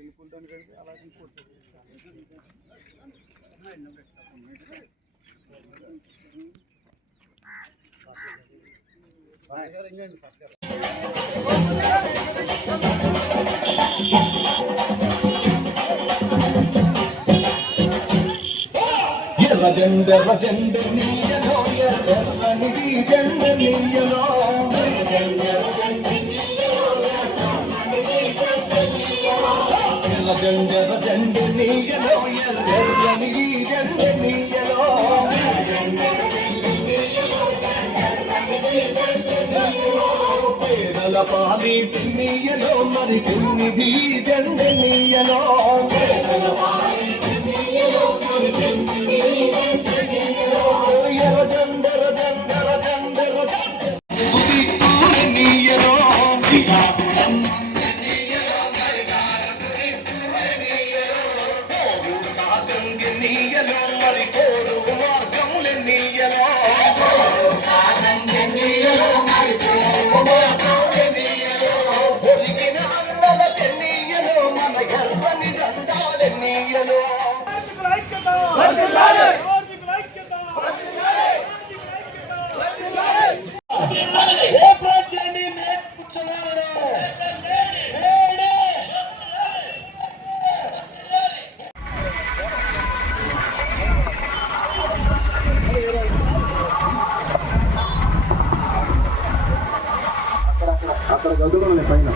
వెళ్ళిపోతాను కనుక అలా ఇంకోటి ఎర్ర జెండ ఎర్ర జెండ నీయలో ఎర్రని జెండ నీయలో. ఎర్ర జెండ ఎర్ర జెండ నీయలో ఎర్రని జెండ నీయలో పేదల పాలి పిన్నీయలో మరి తిన్నిది నీయలో పేదల పాలి California. అక్కడ చదువుకోండి పైన